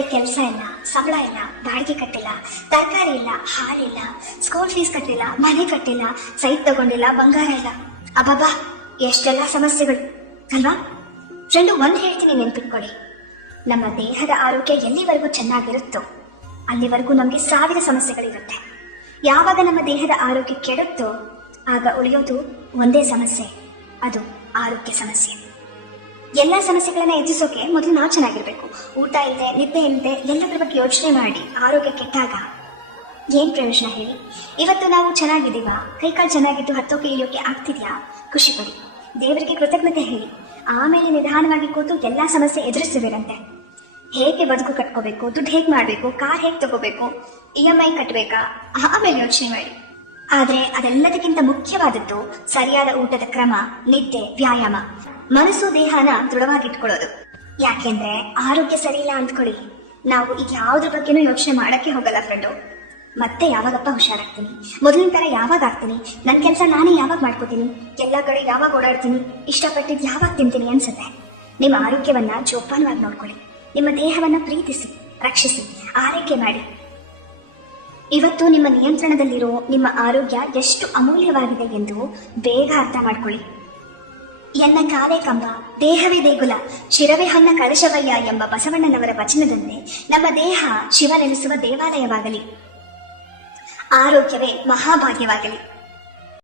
ಕೆಲಸ ಇಲ್ಲ, ಸಂಬಳ ಇಲ್ಲ, ಬಾಡಿಗೆ ಕಟ್ಟಿಲ್ಲ, ತರಕಾರಿ ಇಲ್ಲ, ಹಾಲಿಲ್ಲ, ಸ್ಕೂಲ್ ಫೀಸ್ ಕಟ್ಟಿಲ್ಲ, ಮನೆ ಕಟ್ಟಿಲ್ಲ, ಸೈಟ್ ತಗೊಂಡಿಲ್ಲ, ಬಂಗಾರ ಇಲ್ಲ. ಅಬ್ಬಬ್ಬಾ, ಎಷ್ಟೆಲ್ಲ ಸಮಸ್ಯೆಗಳು ಅಲ್ವಾ ಫ್ರೆಂಡು? ಒಂದ್ ಹೇಳ್ತೀನಿ, ನೆನ್ಪಿಟ್ಕೊಳ್ಳಿ, ನಮ್ಮ ದೇಹದ ಆರೋಗ್ಯ ಎಲ್ಲಿವರೆಗೂ ಚೆನ್ನಾಗಿರುತ್ತೋ ಅಲ್ಲಿವರೆಗೂ ನಮ್ಗೆ 1000 ಸಮಸ್ಯೆಗಳಿರುತ್ತೆ. ಯಾವಾಗ ನಮ್ಮ ದೇಹದ ಆರೋಗ್ಯ ಕೆಡುತ್ತೋ ಆಗ ಉಳಿಯೋದು ಒಂದೇ ಸಮಸ್ಯೆ, ಅದು ಆರೋಗ್ಯ ಸಮಸ್ಯೆ. ಎಲ್ಲ ಸಮಸ್ಯೆಗಳನ್ನ ಎದುರಿಸೋಕೆ ಮೊದಲು ನಾವು ಚೆನ್ನಾಗಿರ್ಬೇಕು. ಊಟ ಇಲ್ಲದೆ, ನಿದ್ದೆ ಇಲ್ಲದೆ, ಎಲ್ಲದರ ಬಗ್ಗೆ ಯೋಚನೆ ಮಾಡಿ ಆರೋಗ್ಯ ಕೆಟ್ಟಾಗ ಏನ್ ಪ್ರಯೋಜನ ಹೇಳಿ? ಇವತ್ತು ನಾವು ಚೆನ್ನಾಗಿದ್ದೀವ, ಕೈಕಾಲು ಚೆನ್ನಾಗಿದ್ದು ಹತ್ತೋಕೆ ಇಳಿಯೋಕೆ ಆಗ್ತಿದ್ಯಾ? ಖುಷಿ ಪಡಿ, ದೇವರಿಗೆ ಕೃತಜ್ಞತೆ ಹೇಳಿ, ಆಮೇಲೆ ನಿಧಾನವಾಗಿ ಕೂತು ಎಲ್ಲಾ ಸಮಸ್ಯೆ ಎದುರಿಸಿದಿರಂತೆ. ಹೇಗೆ ಬದುಕು ಕಟ್ಕೋಬೇಕು, ದುಡ್ಡು ಹೇಗೆ ಮಾಡ್ಬೇಕು, ಕಾರ್ ಹೇಗೆ ತಗೋಬೇಕು, EMI ಕಟ್ಟಬೇಕಾ, ಆಮೇಲೆ ಯೋಚನೆ ಮಾಡಿ. ಆದ್ರೆ ಅದೆಲ್ಲದಕ್ಕಿಂತ ಮುಖ್ಯವಾದದ್ದು ಸರಿಯಾದ ಊಟದ ಕ್ರಮ, ನಿದ್ದೆ, ವ್ಯಾಯಾಮ, ಮನಸ್ಸು ದೇಹನ ದೃಢವಾಗಿಟ್ಕೊಳ್ಳೋದು. ಯಾಕೆಂದ್ರೆ ಆರೋಗ್ಯ ಸರಿ ಇಲ್ಲ ಅಂದ್ಕೊಳ್ಳಿ, ನಾವು ಈಗ ಯಾವ್ದ್ರ ಬಗ್ಗೆನೂ ಯೋಚನೆ ಮಾಡಕ್ಕೆ ಹೋಗಲ್ಲ ಫ್ರೆಂಡು. ಮತ್ತೆ ಯಾವಾಗಪ್ಪ ಹುಷಾರಾಗ್ತೀನಿ, ಮೊದಲಿನ ತರ ಯಾವಾಗ ಆಗ್ತೀನಿ, ನನ್ನ ಕೆಲಸ ನಾನೇ ಯಾವಾಗ ಮಾಡ್ಕೋತೀನಿ, ಎಲ್ಲಾ ಕಡೆ ಯಾವಾಗ ಓಡಾಡ್ತೀನಿ, ಇಷ್ಟಪಟ್ಟಿದ್ದು ಯಾವಾಗ ತಿಂತೀನಿ ಅನ್ಸುತ್ತೆ. ನಿಮ್ಮ ಆರೋಗ್ಯವನ್ನ ಜೋಪಾನವಾಗಿ ನೋಡ್ಕೊಳ್ಳಿ, ನಿಮ್ಮ ದೇಹವನ್ನ ಪ್ರೀತಿಸಿ, ರಕ್ಷಿಸಿ, ಆರೈಕೆ ಮಾಡಿ. ಇವತ್ತು ನಿಮ್ಮ ನಿಯಂತ್ರಣದಲ್ಲಿರೋ ನಿಮ್ಮ ಆರೋಗ್ಯ ಎಷ್ಟು ಅಮೂಲ್ಯವಾಗಿದೆ ಎಂದು ಬೇಗ ಅರ್ಥ ಮಾಡ್ಕೊಳ್ಳಿ. ಎನ್ನ ಕಾಲೇ ಕಂಬ, ದೇಹವೇ ದೇಗುಲ, ಶಿರವೇ ಹೊನ್ನ ಕಳಶವಯ್ಯ ಎಂಬ ಬಸವಣ್ಣನವರ ವಚನದಂತೆ ನಮ್ಮ ದೇಹ ಶಿವ ನೆಲೆಸುವ ದೇವಾಲಯವಾಗಲಿ, ಆರೋಗ್ಯವೇ ಮಹಾಭಾಗ್ಯವಾಗಲಿ.